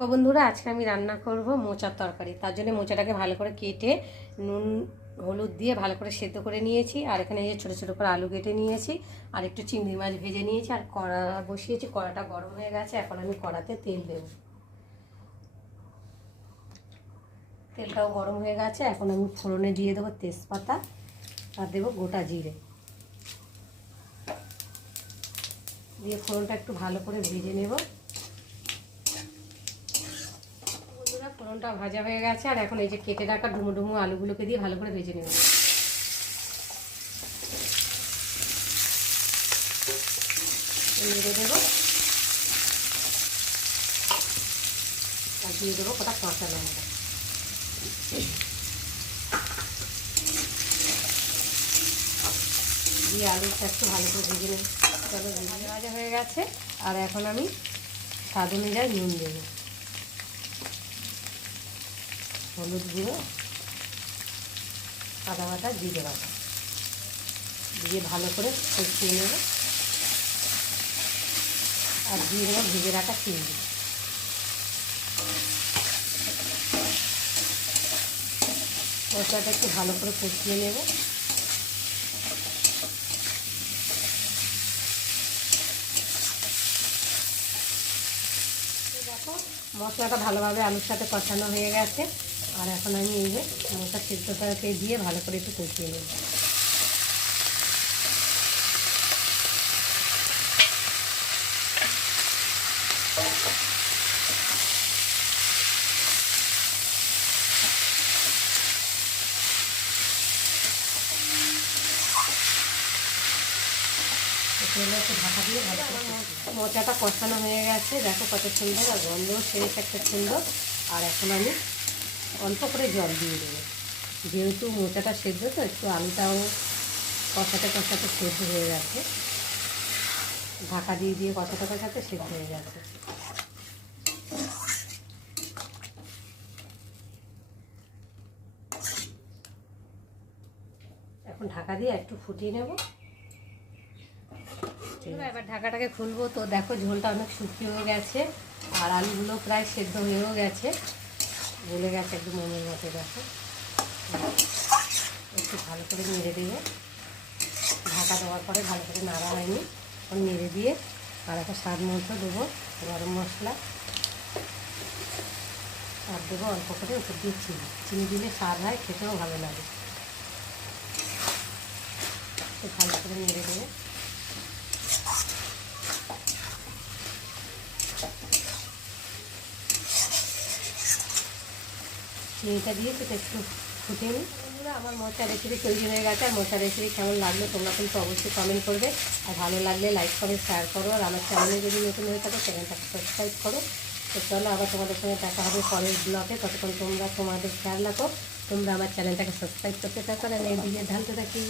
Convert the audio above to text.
তো বন্ধুরা, আজকে আমি রান্না করব মোচার তরকারি। তার জন্য মোচাটাকে ভালো করে কেটে নুন হলুদ দিয়ে ভালো করে সেদ্ধ করে নিয়েছি। আর এখানে এই ছোটো ছোটো করে আলু কেটে নিয়েছি, আর একটু চিংড়ি মাছ ভেজে নিয়েছি, আর কড়া বসিয়েছি। কড়াটা গরম হয়ে গেছে, এখন আমি কড়াতে তেল দেব। তেলটাও গরম হয়ে গেছে, এখন আমি ফোড়নে দিয়ে দেবো তেজপাতা আর দেবো গোটা জিরে দিয়ে ফোড়নটা একটু ভালো করে ভেজে নেব। ফোড়নটা ভাজা হয়ে গেছে, আর এখন এই যে কেটে রাখা ডুমো ডুমো আলুগুলোকে দিয়ে ভালো করে ভেজে নেব। নেড়ে দেবো আর দিয়ে দেবো কটা কাঁচা লঙ্কা। দিয়ে আলুটা একটু ভালো করে ভেজে নেব। চলো, ভাজা হয়ে গেছে, আর এখন আমি স্বাদ অনুযায়ী নুন দেবো, হলুদ গুঁড়ো, আদা বাটা, জিরে বাটা দিয়ে ভালো করে কষিয়ে নেব। আর দিয়ে দেবো ভেজে রাখা চিংড়ি। মশলাটা একটু ভালো করে কষিয়ে নেব। দেখো, মশলাটা ভালোভাবে আলুর সাথে কষানো হয়ে গেছে, আর এখন আমি এই যে মশলা সিদ্ধটাকে দিয়ে ভালো করে একটু কষিয়ে নেব। একটু ঢাকা দিয়ে ভালো করে মোচাটা কষানো হয়ে গেছে। দেখো কত সুন্দর, আর গন্ধও শেষ একটা সুন্দর। আর এখন আমি অল্প করে জল দিয়ে দেবো, যেহেতু মোচাটা সেদ্ধ, তো একটু আলুটাও কষাতে কষাতে সেদ্ধ হয়ে গেছে। ঢাকা দিয়ে দিয়ে কষাতে কষাতে সেদ্ধ হয়ে গেছে। এখন ঢাকা দিয়ে একটু ফুটিয়ে নেব। এবার ঢাকাটাকে খুলবো, তো দেখো ঝোলটা অনেক শুকিয়েও গেছে, আর আলুগুলো প্রায় সেদ্ধ হয়েও গেছে, গলে গেছে একদম মোমের মতো। দেখো, একটু ভালো করে নেড়ে দেবো। ঢাকা দেওয়ার পরে ভালো করে নাড়া হয়নি, নেড়ে দিয়ে আর একটা স্বাদ মতো দেবো গরম মশলা, আর দেবো অল্প করে উপর দিয়ে চিনি। চিনি দিলে স্বাদ হয়, খেতেও ভালো লাগে। একটু ভালো করে নেড়ে দেবো। চিনিটা দিয়ে সেটা একটু ফুটিয়ে নিই। বন্ধুরা, আমার মোচা রেসিপি তৈরি হয়ে গেছে। আর মোচা রেসিপি কেমন লাগলো তোমরা কিন্তু অবশ্যই কমেন্ট করবে, আর ভালো লাগলে লাইক করে শেয়ার করো। আর আমার চ্যানেলে যদি নতুন হয়ে থাকে চ্যানেলটাকে সাবস্ক্রাইব করো। তো চলো, আবার তোমাদের সঙ্গে দেখা হবে পরের ব্লগে। ততক্ষণ তোমরা তোমাদের খেয়াল রাখো, তোমরা আমার চ্যানেলটাকে সাবস্ক্রাইব করতে থাকো। আর এই দিকে ঢালতে থাকি।